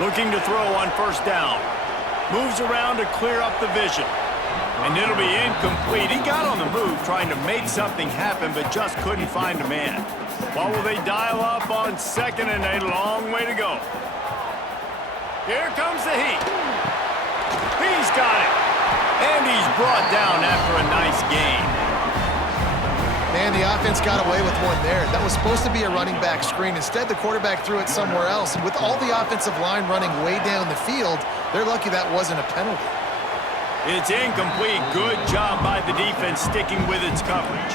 Looking to throw on first down. Moves around to clear up the vision. And it'll be incomplete. He got on the move trying to make something happen, but just couldn't find a man. What will they dial up on second and a long way to go? Here comes the heat. He's got it. And he's brought down after a nice gain. Man, the offense got away with one there. That was supposed to be a running back screen. Instead, the quarterback threw it somewhere else. And with all the offensive line running way down the field, they're lucky that wasn't a penalty. It's incomplete. Good job by the defense sticking with its coverage.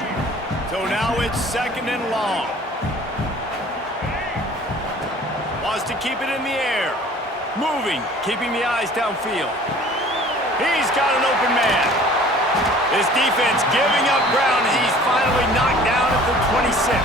So now it's second and long. Wants to keep it in the air. Moving, keeping the eyes downfield. He's got an open man. This defense giving up ground as he's finally knocked down at the 26.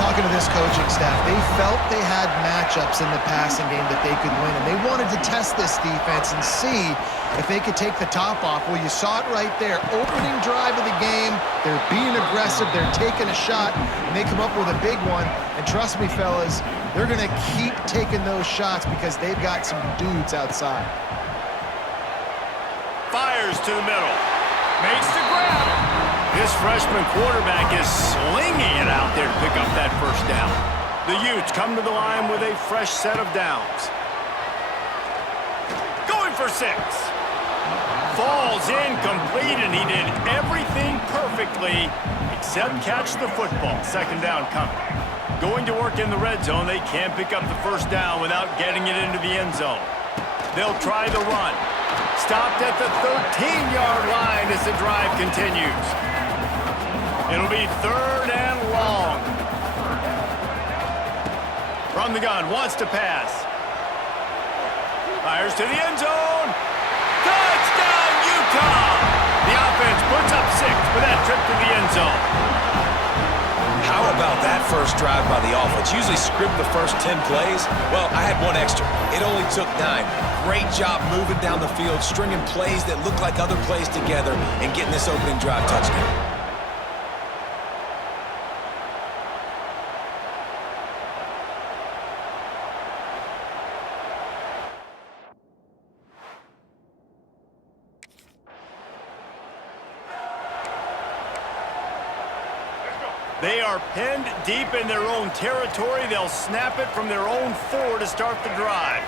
Talking to this coaching staff, they felt they had matchups in the passing game that they could win, and they wanted to test this defense and see if they could take the top off. Well, you saw it right there. Opening drive of the game, they're being aggressive, they're taking a shot, and they come up with a big one. And trust me, fellas, they're going to keep taking those shots because they've got some dudes outside. Fires to the middle. Makes the grab. This freshman quarterback is slinging it out there to pick up that first down. The Utes come to the line with a fresh set of downs. Going for 6. Falls incomplete, and he did everything perfectly except catch the football. Second down coming. Going to work in the red zone. They can't pick up the first down without getting it into the end zone. They'll try the run. Stopped at the 13-yard line as the drive continues. It'll be third and long. From the gun, wants to pass. Fires to the end zone. Touchdown, Utah! The offense puts up 6 for that trip to the end zone. How about that first drive by the offense? Usually script the first 10 plays. Well, I had one extra. It only took 9. Great job moving down the field, stringing plays that look like other plays together, and getting this opening drive touchdown. They are pinned deep in their own territory. They'll snap it from their own 4 to start the drive.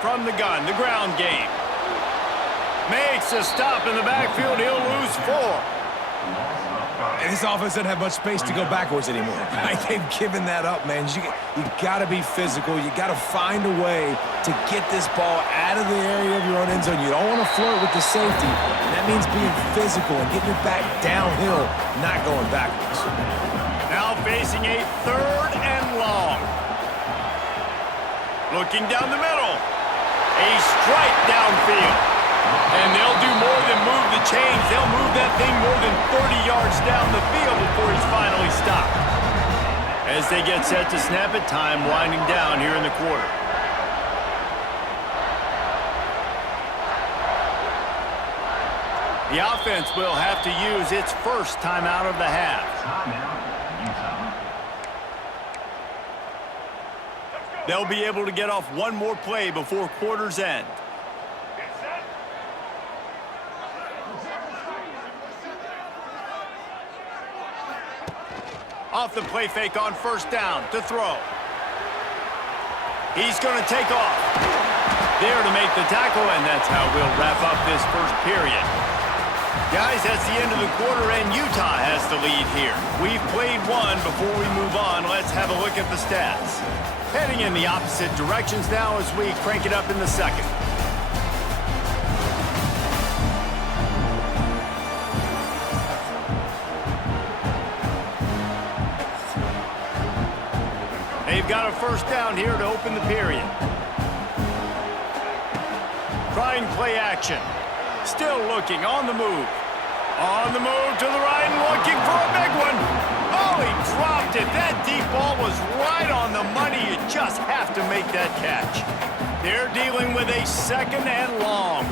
From the gun, the ground game. Makes a stop in the backfield. He'll lose 4. And this offense doesn't have much space to go backwards anymore. They've given that up, man. You got to be physical. You got to find a way to get this ball out of the area of your own end zone. You don't want to flirt with the safety. And that means being physical and getting it back downhill, not going backwards. Now facing a third and long. Looking down the middle. A strike downfield. And they'll do more than move the chains. They'll move that thing more than 30 yards down the field before he's finally stopped. As they get set to snap it, time winding down here in the quarter. The offense will have to use its first timeout of the half. They'll be able to get off one more play before quarter's end. Off the play fake on first down to throw. He's going to take off. There to make the tackle, and that's how we'll wrap up this first period. Guys, that's the end of the quarter, and Utah has the lead here. We've played one. Before we move on, let's have a look at the stats. Heading in the opposite directions now as we crank it up in the second. They've got a first down here to open the period. Trying play action. Still looking on the move. On the move to the right and looking for a big one. Oh, he dropped it. That deep ball was right on the money. You just have to make that catch. They're dealing with a second and long.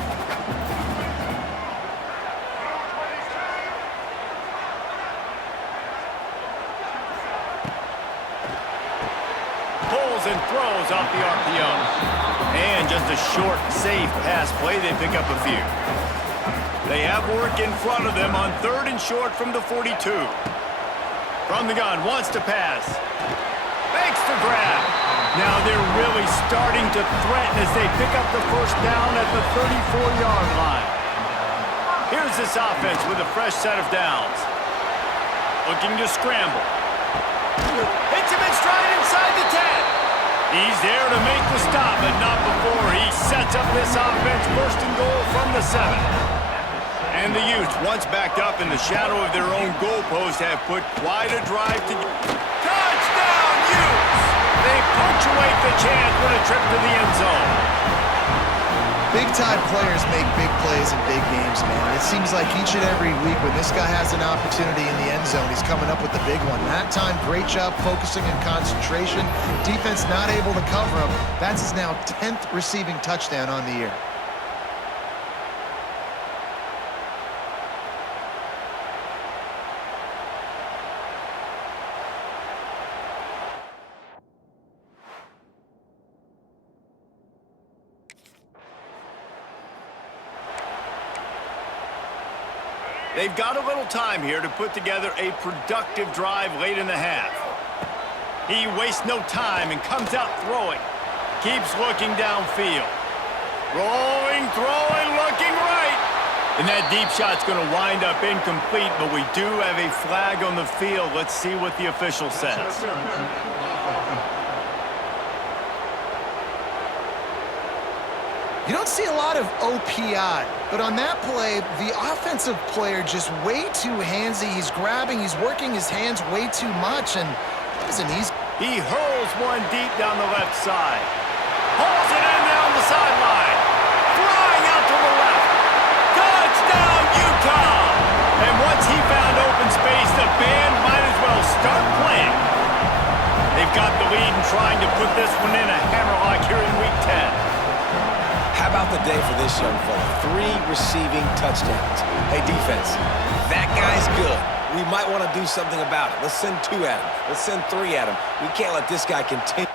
Pulls and throws just a short, safe pass play. They pick up a few. They have work in front of them on 3rd and short from the 42. From the gun, wants to pass. Makes the grab. Now they're really starting to threaten as they pick up the first down at the 34-yard line. Here's this offense with a fresh set of downs. Looking to scramble. Hits him in stride inside the 10. He's there to make the stop, but not before he sets up this offense 1st and goal from the 7. And the Utes, once backed up in the shadow of their own goalpost, have put quite a drive to... Touchdown, Utes! They punctuate the chance with a trip to the end zone. Big-time players make big plays in big games, man. It seems like each and every week when this guy has an opportunity in the end zone, he's coming up with the big one. That time, great job focusing and concentration. Defense not able to cover him. That's his now 10th receiving touchdown on the year. They've got a little time here to put together a productive drive late in the half. He wastes no time and comes out throwing. Keeps looking downfield. Rolling, throwing, looking right. And that deep shot's going to wind up incomplete, but we do have a flag on the field. Let's see what the official says. You don't see a lot of OPI, but on that play, the offensive player just way too handsy. He's grabbing, he's working his hands way too much, and it wasn't easy. He hurls one deep down the left side. Hauls it in down the sideline. Flying out to the left. Touchdown, Utah! And once he found open space, the band might as well start playing. They've got the lead and trying to put this one in a hammerlock here in Week 10. How about the day for this young fella? 3 receiving touchdowns. Hey, defense, that guy's good. We might want to do something about it. Let's send 2 at him. Let's send 3 at him. We can't let this guy continue.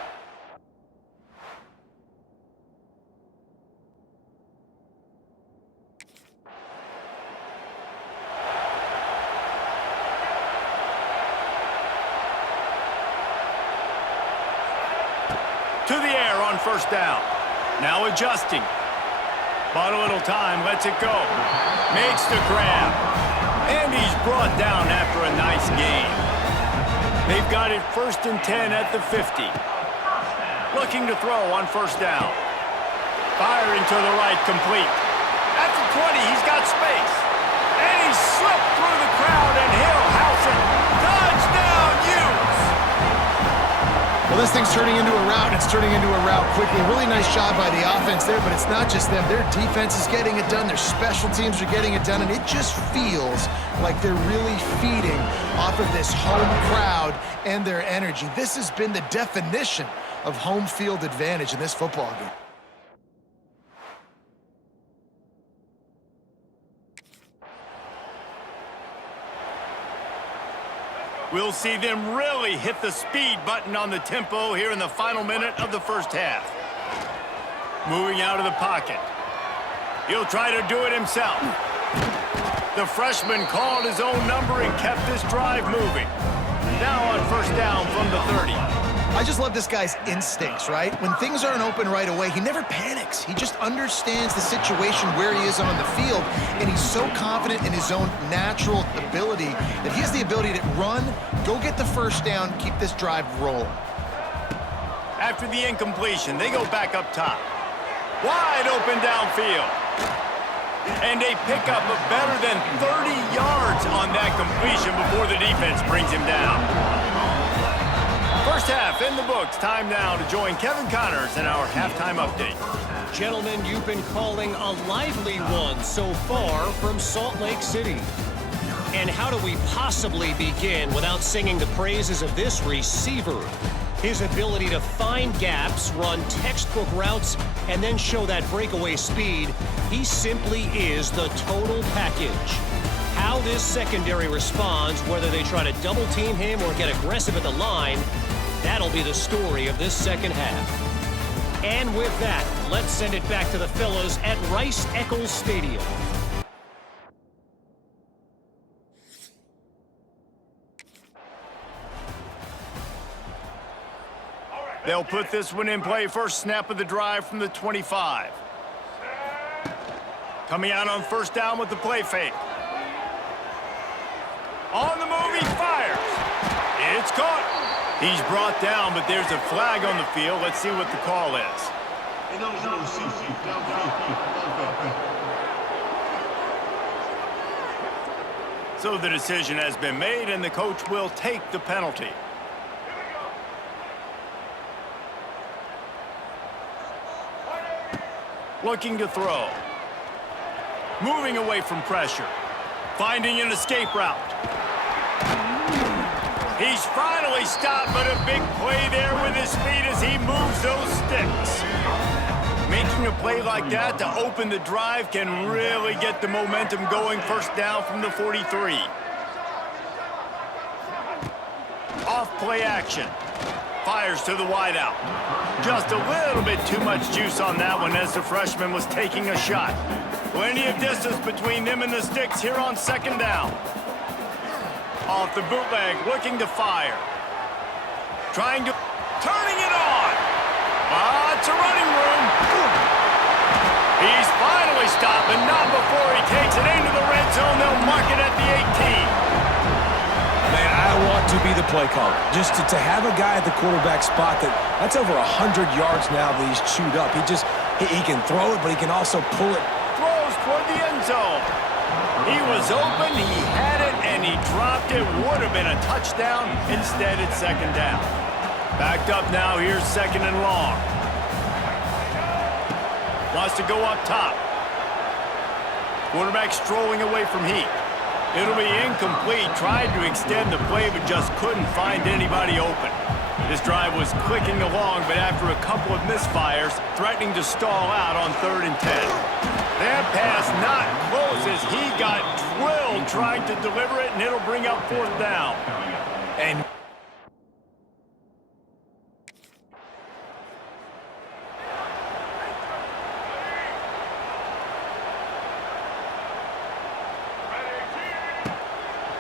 To the air on 1st down. Now adjusting. Bought a little time, lets it go. Makes the grab. And he's brought down after a nice gain. They've got it 1st and 10 at the 50. Looking to throw on 1st down. Firing to the right, complete. At the 20, he's got space. And he slipped through the crowd, and he'll house it. Touchdown, Utes! Well, this thing's turning into a rout, and it's turning into a rout quickly. Really nice job by the offense there, but it's not just them. Their defense is getting it done. Their special teams are getting it done, and it just feels like they're really feeding off of this home crowd and their energy. This has been the definition of home field advantage in this football game. We'll see them really hit the speed button on the tempo here in the final minute of the 1st half. Moving out of the pocket. He'll try to do it himself. The freshman called his own number and kept this drive moving. Now on 1st down from the 30. I just love this guy's instincts, right? When things aren't open right away, he never panics. He just understands the situation where he is on the field, and he's so confident in his own natural ability that he has the ability to run, go get the 1st down, keep this drive rolling. After the incompletion, they go back up top. Wide open downfield. And they pick up a better than 30 yards on that completion before the defense brings him down. 1st half in the books. Time now to join Kevin Connors in our halftime update. Gentlemen, you've been calling a lively one so far from Salt Lake City. And how do we possibly begin without singing the praises of this receiver? His ability to find gaps, run textbook routes, and then show that breakaway speed. He simply is the total package. How this secondary responds, whether they try to double team him or get aggressive at the line, that'll be the story of this 2nd half. And with that, let's send it back to the fellas at Rice-Eccles Stadium. They'll put this one in play. First snap of the drive from the 25. Coming out on first down with the play fake. On the move, he fires. It's caught. He's brought down, but there's a flag on the field. Let's see what the call is. So the decision has been made, and the coach will take the penalty. Looking to throw. Moving away from pressure. Finding an escape route. He's finally stopped, but a big play there with his feet as he moves those sticks. Making a play like that to open the drive can really get the momentum going. First down from the 43. Off play action. Fires to the wideout. Just a little bit too much juice on that one as the freshman was taking a shot. Plenty of distance between them and the sticks here on second down. Off the bootleg, looking to fire. Turning it on. Lots of running room. He's finally stopped, but not before he takes it into the red zone. They'll mark it at the 18. Man, I want to be the play caller. Just to have a guy at the quarterback spot that's over 100 yards now that he's chewed up. He can throw it, but he can also pull it. Throws toward the end zone. He was open, he had it, and he dropped it. Would have been a touchdown. Instead, it's second down. Backed up now, here's second and long. Wants to go up top. Quarterback strolling away from heat. It'll be incomplete. Tried to extend the play, but just couldn't find anybody open. This drive was clicking along, but after a couple of misfires, threatening to stall out on 3rd and 10. That pass not close as he got drilled trying to deliver it, and it'll bring up 4th down. And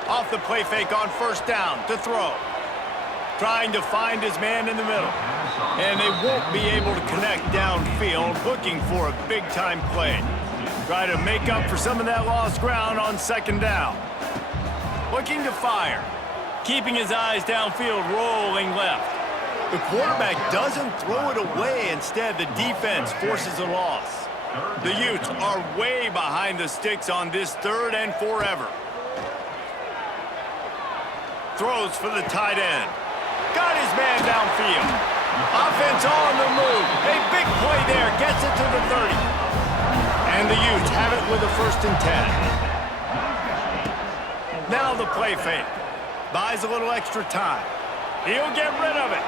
off the play fake on first down to throw. Trying to find his man in the middle. And they won't be able to connect downfield, looking for a big-time play. Try to make up for some of that lost ground on second down. Looking to fire. Keeping his eyes downfield, rolling left. The quarterback doesn't throw it away. Instead, the defense forces a loss. The Utes are way behind the sticks on this 3rd and forever. Throws for the tight end. Got his man downfield. Offense on the move. A big play there. Gets it to the 30. And the Utes have it with a 1st and 10. Now the play fake. Buys a little extra time. He'll get rid of it.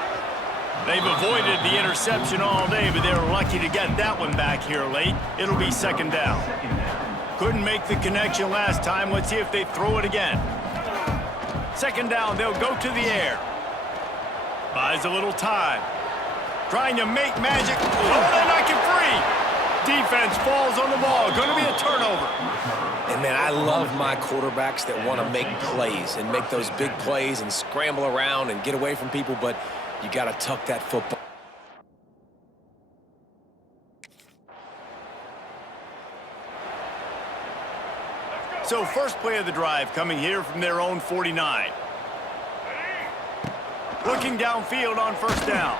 They've avoided the interception all day, but they were lucky to get that one back here late. It'll be second down. Couldn't make the connection last time. Let's see if they throw it again. Second down, they'll go to the air. Buys a little time. Trying to make magic. Oh, they knock it free. Defense falls on the ball. Going to be a turnover. And, man, I love my quarterbacks that want to make plays and make those big plays and scramble around and get away from people, but you got to tuck that football. So first play of the drive coming here from their own 49. Looking downfield on first down.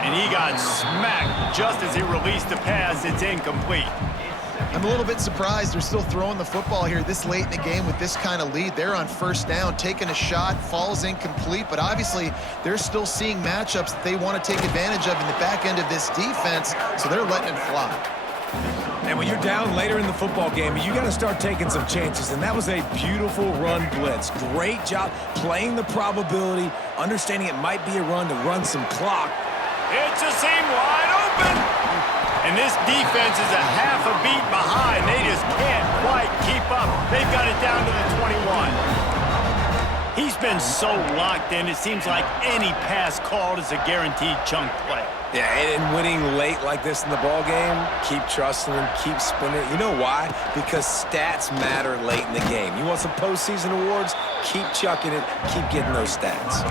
And he got smacked just as he released the pass. It's incomplete. I'm a little bit surprised they're still throwing the football here this late in the game with this kind of lead. They're on first down, taking a shot, falls incomplete, but obviously they're still seeing matchups that they want to take advantage of in the back end of this defense, so they're letting it fly. And when you're down later in the football game, you got to start taking some chances, and that was a beautiful run blitz. Great job playing the probability, understanding it might be a run to run some clock. It's a seam wide open. And this defense is a half a beat behind. They just can't quite keep up. They've got it down to the 21. He's been so locked in, it seems like any pass called is a guaranteed chunk play. Yeah, and winning late like this in the ball game, keep trusting him, keep spinning. You know why? Because stats matter late in the game. You want some postseason awards? Keep chucking it, keep getting those stats.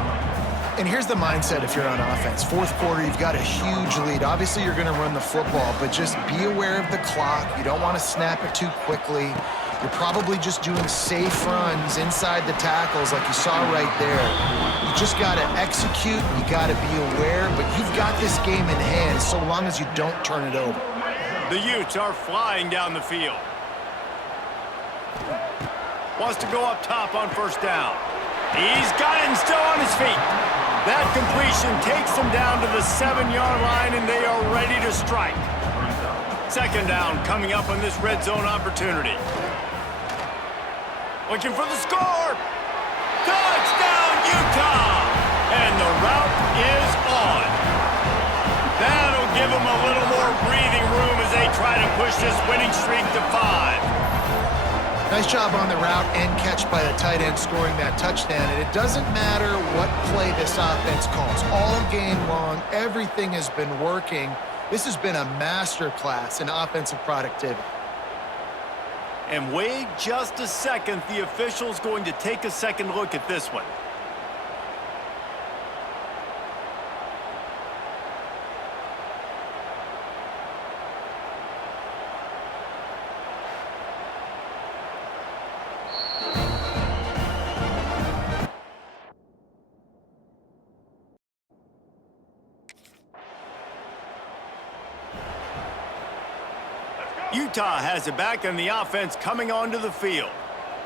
And here's the mindset if you're on offense. Fourth quarter, you've got a huge lead. Obviously, you're going to run the football, but just be aware of the clock. You don't want to snap it too quickly. You're probably just doing safe runs inside the tackles like you saw right there. You just got to execute. You got to be aware, but you've got this game in hand so long as you don't turn it over. The Utes are flying down the field. Wants to go up top on first down. He's got it and still on his feet. That completion takes them down to the 7-yard line, and they are ready to strike. Second down coming up on this red zone opportunity. Looking for the score. Touchdown, Utah! And the route is on. That'll give them a little more breathing room as they try to push this winning streak to 5. Nice job on the route and catch by the tight end scoring that touchdown. And it doesn't matter what play this offense calls. All game long, everything has been working. This has been a masterclass in offensive productivity. And wait just a second. The official's going to take a second look at this one. Utah has it back, and the offense coming onto the field.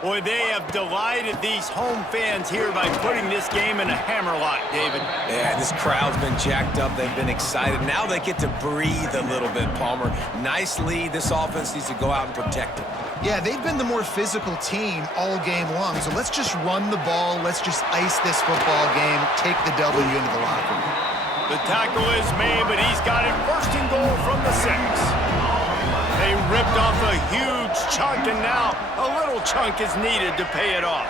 Boy, they have delighted these home fans here by putting this game in a hammerlock, David. Yeah, this crowd's been jacked up. They've been excited. Now they get to breathe a little bit, Palmer. Nice lead. This offense needs to go out and protect it. Yeah, they've been the more physical team all game long. So let's just run the ball. Let's just ice this football game, take the W into the locker room. The tackle is made, but he's got it first and goal from the 6. They ripped off a huge chunk, and now a little chunk is needed to pay it off.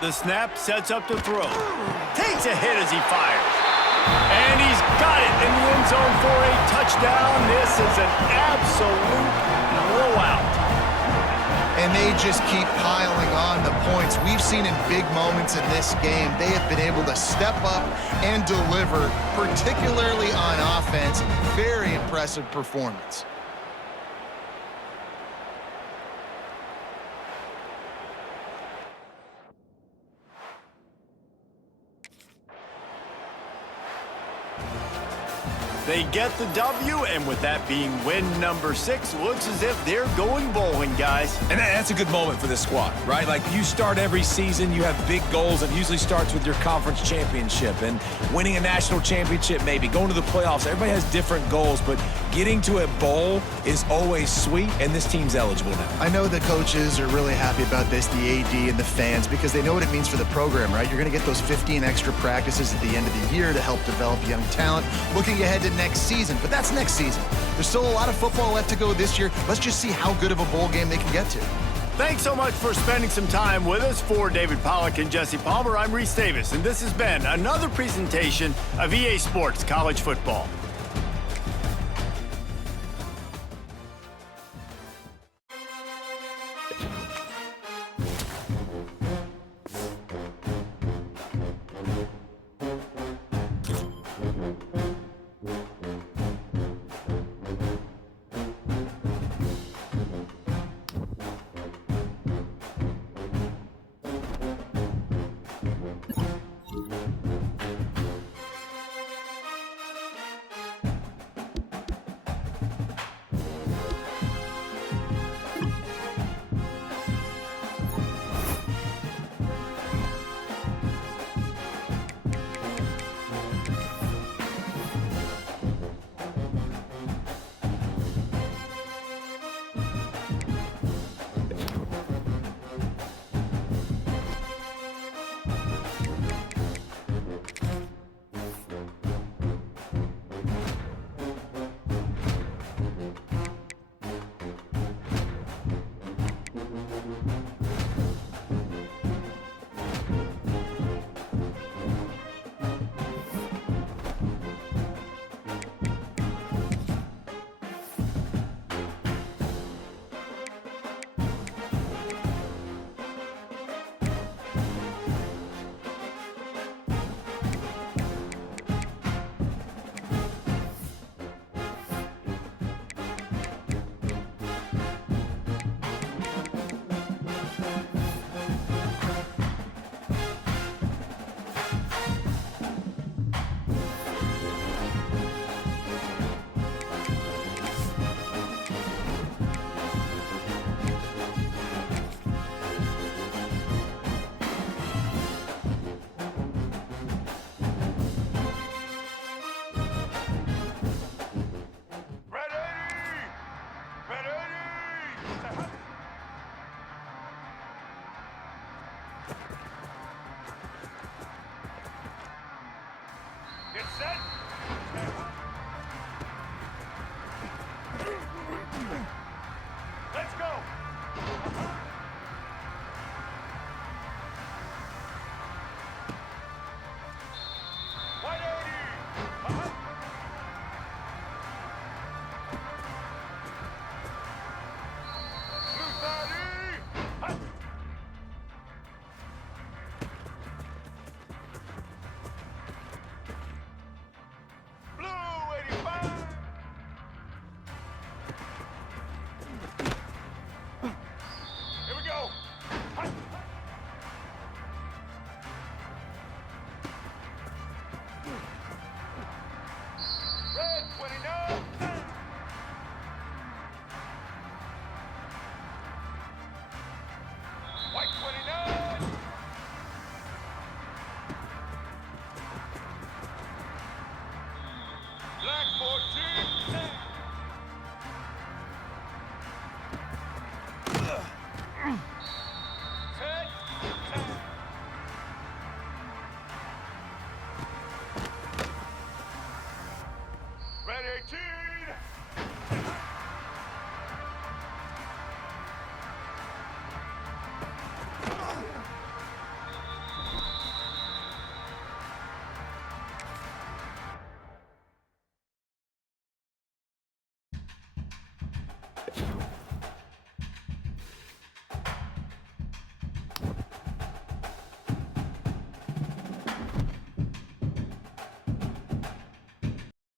The snap sets up to throw. Takes a hit as he fires. And he's got it in the end zone for a touchdown. This is an absolute blowout. And they just keep piling on the points. We've seen in big moments in this game, they have been able to step up and deliver, particularly on offense. Very impressive performance. They get the W, and with that being win number 6, looks as if they're going bowling, guys. And that's a good moment for this squad, right? Like, you start every season, you have big goals. It usually starts with your conference championship and winning a national championship, maybe going to the playoffs. Everybody has different goals, but getting to a bowl is always sweet, and this team's eligible now. I know the coaches are really happy about this, the AD and the fans, because they know what it means for the program, right? You're going to get those 15 extra practices at the end of the year to help develop young talent. Looking ahead to next season, but that's next season. There's still a lot of football left to go this year. Let's just see how good of a bowl game they can get to. Thanks so much for spending some time with us. For David Pollack and Jesse Palmer, I'm Reese Davis, and this has been another presentation of EA Sports College Football. set.